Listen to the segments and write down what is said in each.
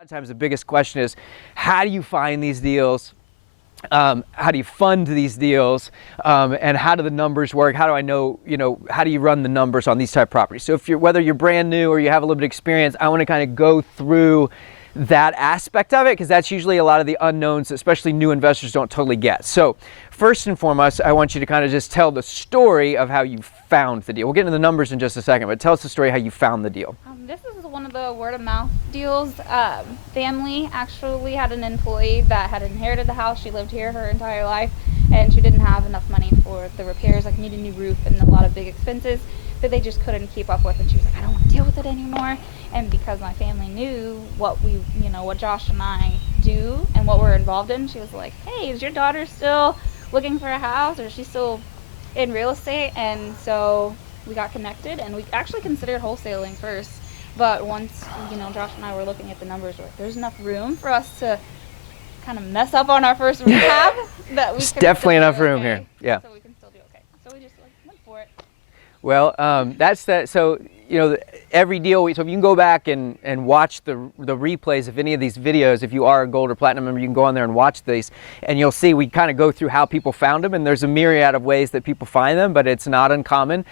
A lot of times the biggest question is, how do you find these deals? How do you fund these deals? And how do the numbers work? How do I know, how do you run the numbers on these type of properties? So whether you're brand new or you have a little bit of experience, I want to kind of go through that aspect of it, because that's usually a lot of the unknowns, especially new investors don't totally get. So first and foremost, I want you to kind of just tell the story of how you found the deal. We'll get into the numbers in just a second, but tell us the story how you found the deal. This is one of the word of mouth deals. Family actually had an employee that had inherited the house. She lived here her entire life, and she didn't have enough money for the repairs, like need a new roof and a lot of big expenses that they just couldn't keep up with. And she was like, I don't want to deal with it anymore. And because my family knew what what Josh and I do and what we're involved in, she was like, hey, is your daughter still looking for a house, or is she still in real estate? And so we got connected, and we actually considered wholesaling first. But once, Josh and I were looking at the numbers, we're like, there's enough room for us to kind of mess up on our first rehab that we There's definitely enough room here. Yeah. So we can still do okay. So we just went for it. Well, that's that. So, every deal, so if you can go back and watch the replays of any of these videos, if you are a gold or platinum member, you can go on there and watch these, and you'll see we kind of go through how people found them, and there's a myriad of ways that people find them, but it's not uncommon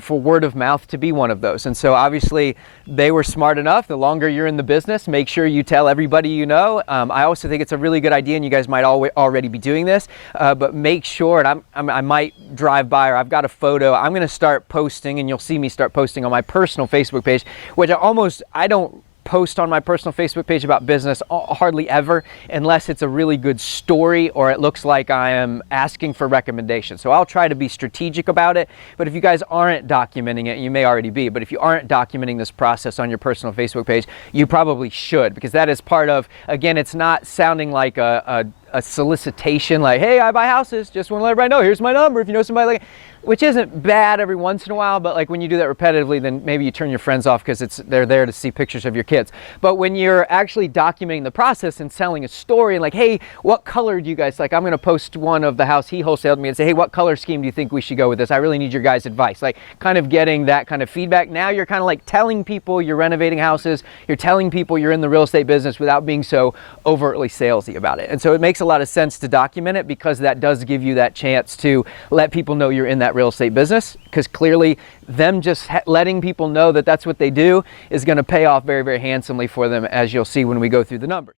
for word of mouth to be one of those. And so obviously they were smart enough. The longer you're in the business, make sure you tell everybody you know. I also think it's a really good idea, and you guys might already be doing this, but make sure, and I might drive by, or I've got a photo, I'm going to start posting, and you'll see me start posting on my personal Facebook page, which I don't post on my personal Facebook page about business hardly ever, unless it's a really good story or it looks like I am asking for recommendations. So I'll try to be strategic about it, but if you guys aren't documenting it, you may already be, but if you aren't documenting this process on your personal Facebook page, you probably should, because that is part of, again, it's not sounding like a solicitation, like, hey, I buy houses, just want to let everybody know, here's my number if you know somebody, which isn't bad every once in a while, but like when you do that repetitively, then maybe you turn your friends off because they're there to see pictures of your kids. But when you're actually documenting the process and telling a story, and like, hey, what color do you guys like? I'm going to post one of the house he wholesaled me and say, hey, what color scheme do you think we should go with this? I really need your guys' advice. Like, kind of getting that kind of feedback. Now you're kind of like telling people you're renovating houses, you're telling people you're in the real estate business without being so overtly salesy about it. And so it makes a lot of sense to document it, because that does give you that chance to let people know you're in that real estate business, because clearly them just letting people know that that's what they do is going to pay off very, very handsomely for them, as you'll see when we go through the numbers.